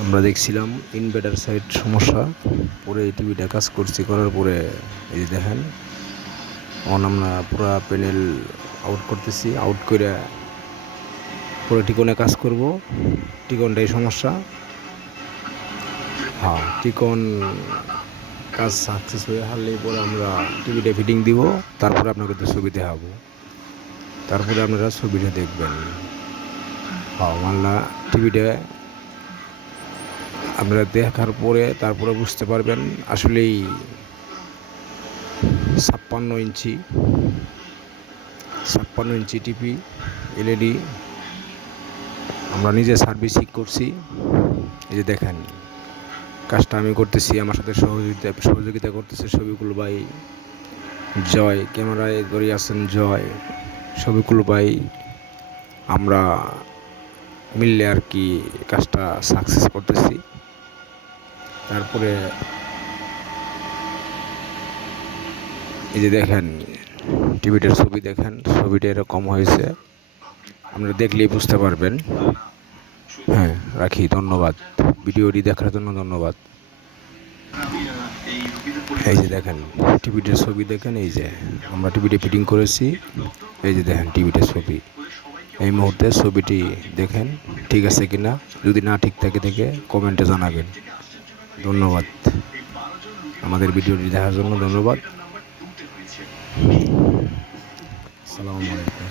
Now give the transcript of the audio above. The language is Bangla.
আমরা দেখছিলাম ইনভার্টার সাইড সমস্যা, পরে এই টিভিটা কাজ করার পরে এই যে দেখেন আমরা পুরা প্যানেল আউট করতেছি, আউট করে পরে টিকনে কাজ করব। টিকনটাই সমস্যা। হ্যাঁ, টিকন কাজ সাকসেস হয়ে হারলেই পরে আমরা টিভিটা ফিটিং দিব, তারপরে আপনাকে তো ছবি দেখাবো, তারপরে আপনারা ছবিটা দেখবেন। হ্যাঁ, মানলা টিভিটা আপনারা দেখার পরে তারপরে বুঝতে পারবেন আসলেই 56 ইঞ্চি 56 ইঞ্চি টিভি এলইডি আমরা নিজে সার্ভিসিং করছি। এই যে দেখেন কাজটা আমি করতেছি, আমার সাথে সহযোগিতা করতেছে শফিকুল ভাই, জয় ক্যামেরায় ধরে আছেন, জয়, শফিকুল ভাই, আমরা মিললে আর কি কাজটা সাকসেস করতেছি। তারপরে এই যে দেখেন টিভিটার ছবি দেখেন, ছবিটা এরকম হয়েছে, আপনারা দেখলেই বুঝতে পারবেন। হ্যাঁ, রাখি, ধন্যবাদ। ভিডিওটি দেখার জন্য ধন্যবাদ। এই যে দেখেন টিভিটার ছবি দেখেন, এই যে আমরা টিভিটা ফিটিং করেছি, এই যে দেখেন টিভিটার ছবি। এই মুহূর্তে ছবিটি দেখেন ঠিক আছে কিনা, যদি না ঠিক থাকে কমেন্টে জানাবেন। ধন্যবাদ, আমাদের ভিডিওটি দেখার জন্য ধন্যবাদ। আসসালামু আলাইকুম।